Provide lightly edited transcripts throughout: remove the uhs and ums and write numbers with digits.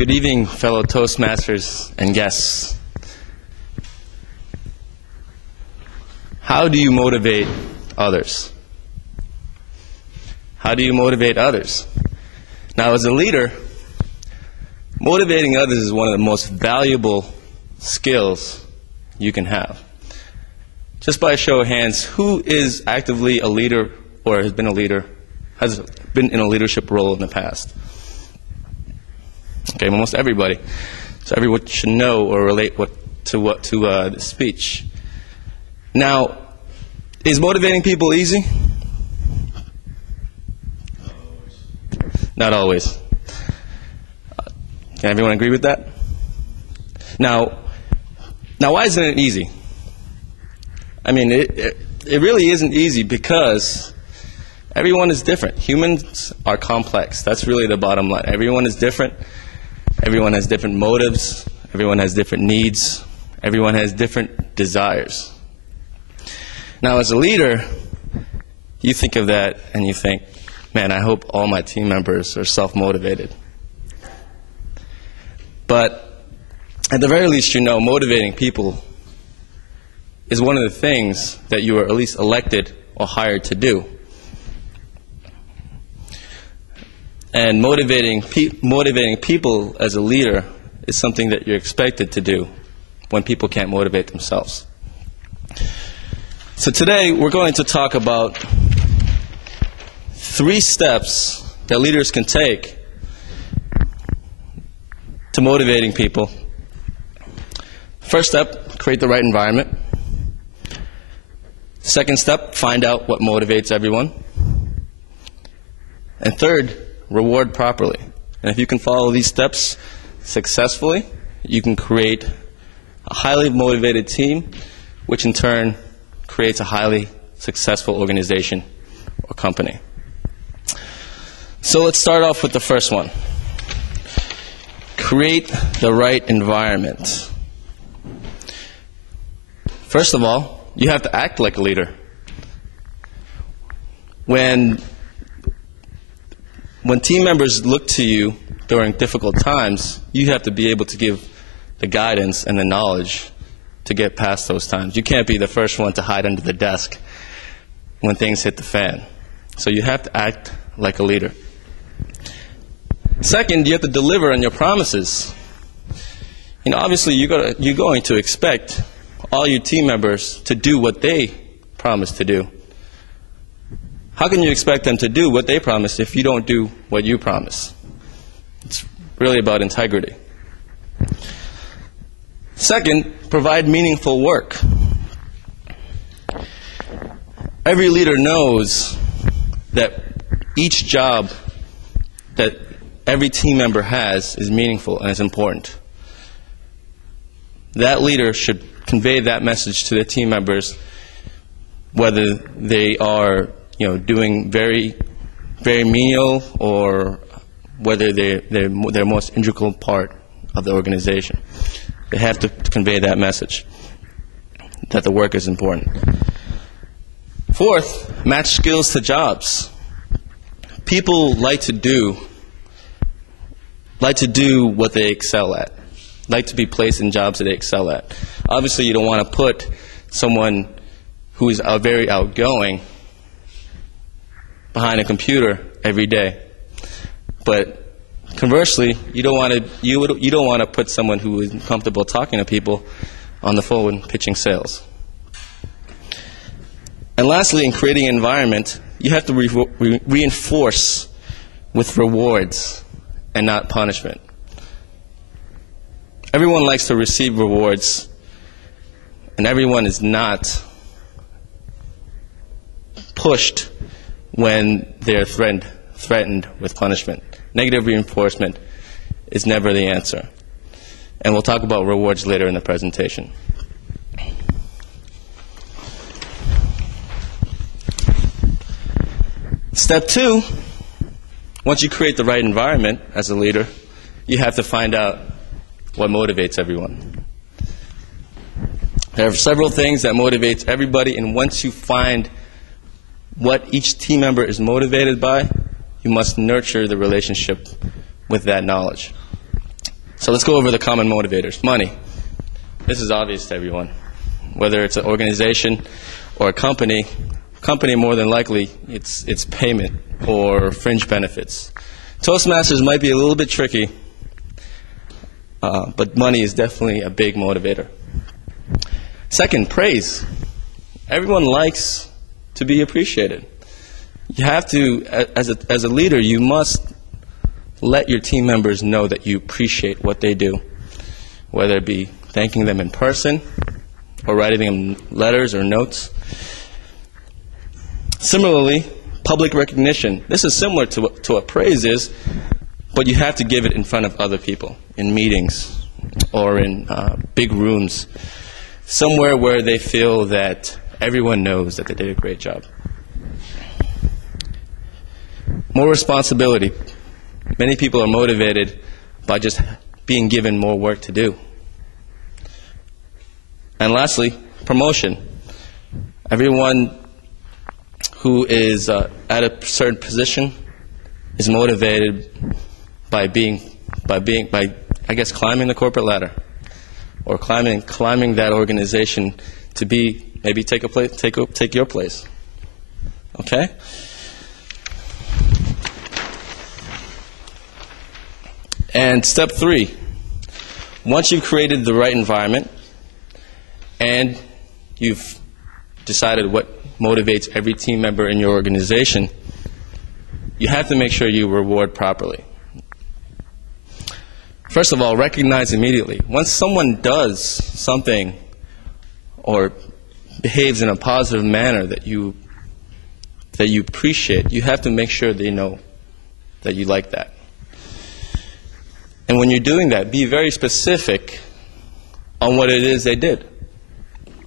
Good evening, fellow Toastmasters and guests. How do you motivate others? How do you motivate others? Now, as a leader, motivating others is one of the most valuable skills you can have. Just by a show of hands, who is actively a leader or has been in a leadership role in the past? Okay, almost everybody. So everyone should know or relate to this speech. Now, is motivating people easy? Not always. Can everyone agree with that? Now, why isn't it easy? I mean, it really isn't easy because everyone is different. Humans are complex. That's really the bottom line. Everyone is different. Everyone has different motives. Everyone has different needs. Everyone has different desires. Now, as a leader, you think of that and you think, man, I hope all my team members are self-motivated. But at the very least, you know, motivating people is one of the things that you are at least elected or hired to do. And motivating people as a leader is something that you're expected to do when people can't motivate themselves. So today we're going to talk about 3 steps that leaders can take to motivating people. First step, create the right environment. Second step, find out what motivates everyone. And third, reward properly. And if you can follow these steps successfully, you can create a highly motivated team, which in turn creates a highly successful organization or company. So let's start off with the first one. Create the right environment. First of all, you have to act like a leader. When team members look to you during difficult times, you have to be able to give the guidance and the knowledge to get past those times. You can't be the first one to hide under the desk when things hit the fan. So you have to act like a leader. Second, you have to deliver on your promises. You know, obviously you're going to expect all your team members to do what they promise to do. How can you expect them to do what they promise if you don't do what you promise? It's really about integrity. Second, provide meaningful work. Every leader knows that each job that every team member has is meaningful and is important. That leader should convey that message to their team members, whether they are doing very, very menial or whether they're most integral part of the organization. They have to convey that message, that the work is important. Fourth, match skills to jobs. People like to do what they excel at, like to be placed in jobs that they excel at. Obviously, you don't want to put someone who is very outgoing behind a computer every day. But conversely, you don't want to put someone who is comfortable talking to people on the phone pitching sales. And lastly, in creating an environment, you have to reinforce with rewards and not punishment. Everyone likes to receive rewards, and everyone is not pushed when they're threatened with punishment. Negative reinforcement is never the answer. And we'll talk about rewards later in the presentation. Step 2, once you create the right environment as a leader, you have to find out what motivates everyone. There are several things that motivates everybody, and once you find what each team member is motivated by, you must nurture the relationship with that knowledge. So let's go over the common motivators. Money. This is obvious to everyone. Whether it's an organization or a company more than likely it's payment or fringe benefits. Toastmasters might be a little bit tricky, but money is definitely a big motivator. Second, praise. Everyone likes to be appreciated. You have to, as a leader, you must let your team members know that you appreciate what they do, whether it be thanking them in person or writing them letters or notes. Similarly, public recognition. This is similar to what praise is, but you have to give it in front of other people, in meetings or in big rooms, somewhere where they feel that everyone knows that they did a great job. More responsibility. Many people are motivated by just being given more work to do. And lastly, promotion. Everyone who is at a certain position is motivated by I guess climbing the corporate ladder, or climbing that organization to maybe take your place. Okay? And step 3, once you've created the right environment and you've decided what motivates every team member in your organization, you have to make sure you reward properly. First of all, recognize immediately. Once someone does something or behaves in a positive manner that you appreciate, you have to make sure they know that you like that. And when you're doing that, be very specific on what it is they did.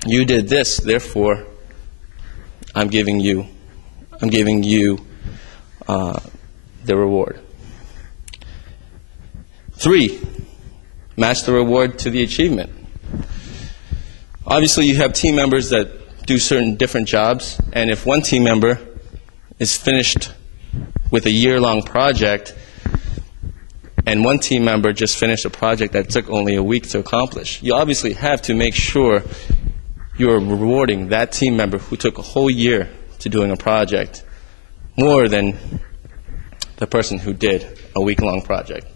You did this, therefore, I'm giving you the reward. 3, match the reward to the achievement. Obviously, you have team members that do certain different jobs, and if one team member is finished with a year-long project, and one team member just finished a project that took only a week to accomplish, you obviously have to make sure you're rewarding that team member who took a whole year to doing a project more than the person who did a week-long project.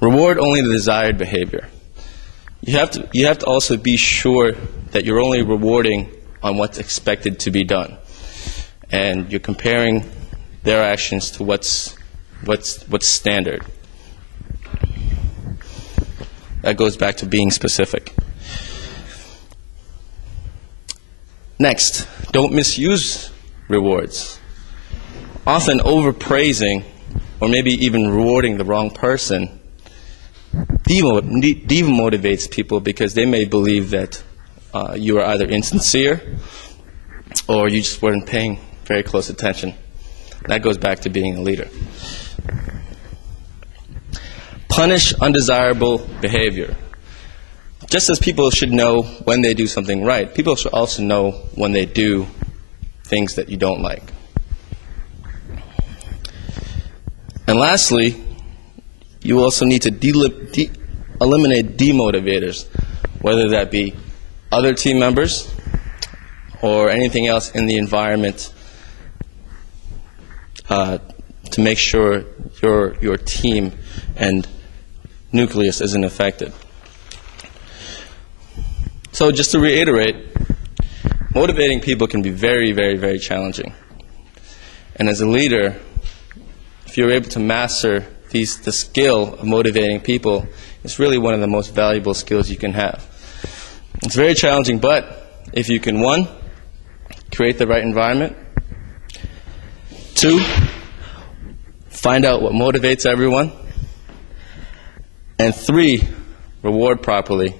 Reward only the desired behavior. You have to also be sure that you're only rewarding on what's expected to be done, and you're comparing their actions to what's standard. That goes back to being specific. Next, don't misuse rewards. Often overpraising or maybe even rewarding the wrong person demotivates people because they may believe that you are either insincere or you just weren't paying very close attention. That goes back to being a leader. Punish undesirable behavior. Just as people should know when they do something right, people should also know when they do things that you don't like. And lastly, you also need to eliminate demotivators, whether that be other team members or anything else in the environment, to make sure your team and nucleus isn't affected. So just to reiterate, motivating people can be very, very, very challenging. And as a leader, if you're able to master the skill of motivating people, it's really one of the most valuable skills you can have. It's very challenging, but if you can, 1, create the right environment, 2, find out what motivates everyone, and 3, reward properly,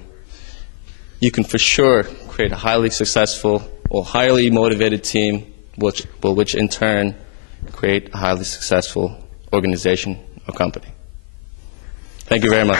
you can for sure create a highly successful or highly motivated team, which in turn create a highly successful organization or company. Thank you very much.